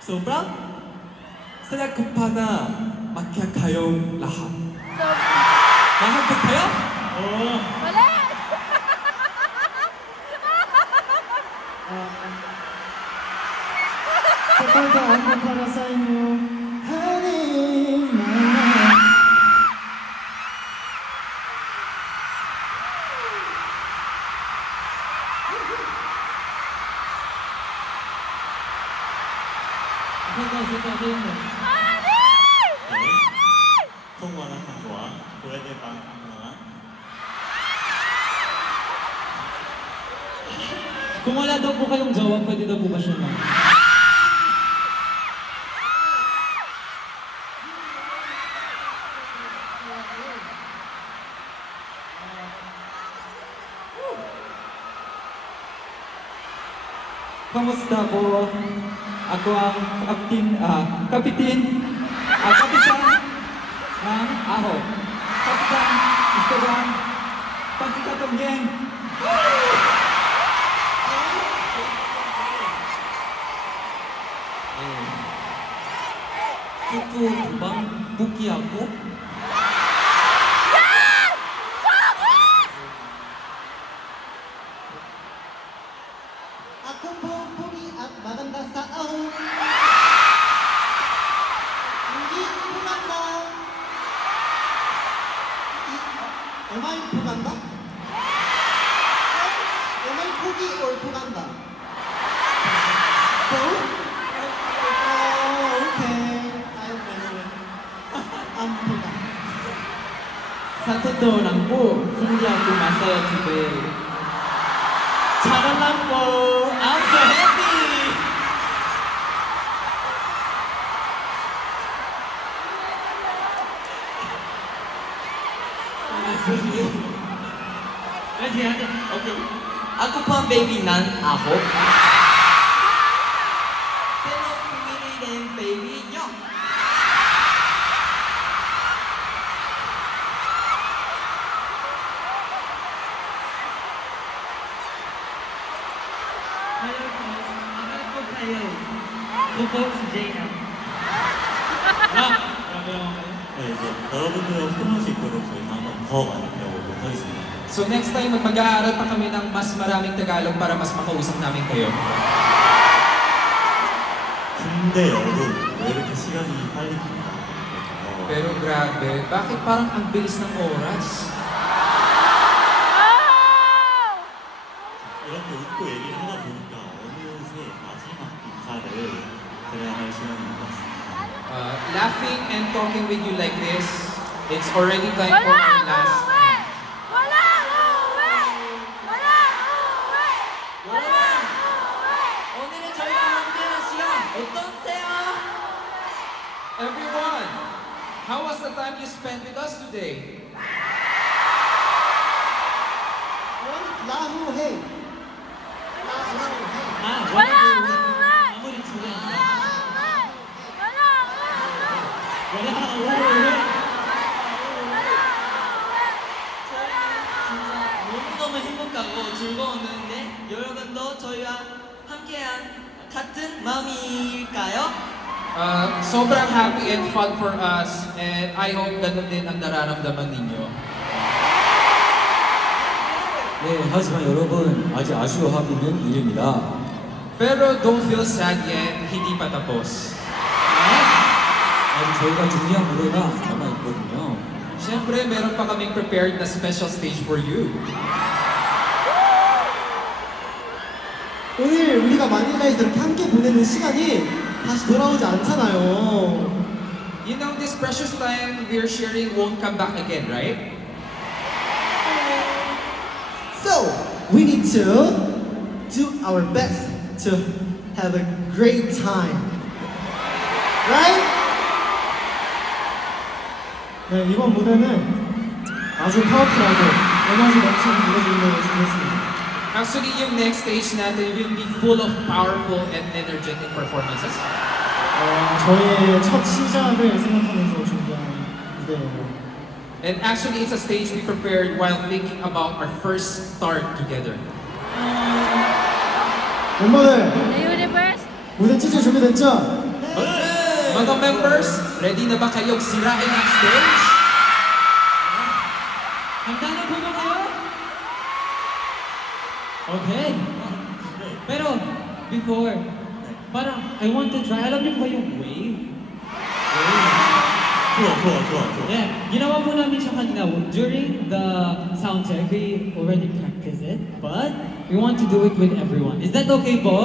Sobrang saya kepada makia kayong lahat. Lahat ba kayo? Oo. Wala! Kapag ako para sa inyo, honey, my 통화나 좋아. 고려대 방 하나. Kung wala daw po kayong jowa, pwede daw po ba siya na? Kamusta po? Ako ang kapitan ng Aho. Kapitan, Instagram, Pansikatong Gang. Totoo bang buki ako? Ako po pogi at maganda sa aho. Hindi maganda. Am I puganda? Am I pogi or puganda? Both? Oh, okay. I remember. I'm puganda. Sa totoo lang po, hindi ako masaya today. Charot lang po! I'm so happy! Okay. Ako po ang baby ng Aho. Pero pumili din baby nyo. Hello po, akala po kayo. Ako po si Jaina. 네, 이제 여러분들의 스콜러십으로 저희가 한번 더 많이 배워보도록 하겠습니다. So next time, mag-aaral pa kami ng mas maraming Tagalog para mas makausap namin kayo. 근데 여러분, 왜 이렇게 시간이 빨리 갈까요? Pero grabe, bakit parang ang bilis ng oras? 이렇게 웃고 얘기를 하다 보니까 어느새 마지막 인사를 드려야 할 시간인 것 같습니다. Laughing and talking with you like this, it's already time for our last act. 오늘은 저희와 함께하는 시간 어떠세요? Everyone, how was the time you spent with us today? 라후헤. 라후헤. 아무리 두려운데. 너무너무 행복하고 즐거웠는데 여러분도 저희와 함께한 같은 마음일까요? Sobrang happy and fun for us, and I hope ganun din ang nararamdaman ninyo. 네, 하지만 여러분 아직 아쉬워하고는 일입니다. Pero don't feel sad yet, hindi pa tapos. 아직 저희가 준비한 무대가 남아 있거든요. Siyempre, meron pa kaming prepared na special stage for you. 오늘 우리가 마닐라에서 이렇게 함께 보내는 시간이 다시 돌아오지 않잖아요. You know, this precious time we're sharing won't come back again, right? So, we need to do our best to have a great time. Right? 네, 이번 무대는 아주 파워풀하고 에너지 넘치는 무대를 준비했습니다. Actually, yung next stage natin will be full of powerful and energetic performances. 저희의 첫 시작을 생각하면서 준비한 무대예요. And actually, it's a stage we prepared while thinking about our first start together. 멤버들, The universe? 무대 찢을 준비됐죠? Mga members, ready na ba kayong sirain ang stage? Handa na po ba kayo? Okay. Pero, before, parang, I want to try. Alam niyo ba yung wave? 좋아. Yeah, ginawa po namin siya kanina. During the sound check, we already practiced it, but we want to do it with everyone. Is that okay po?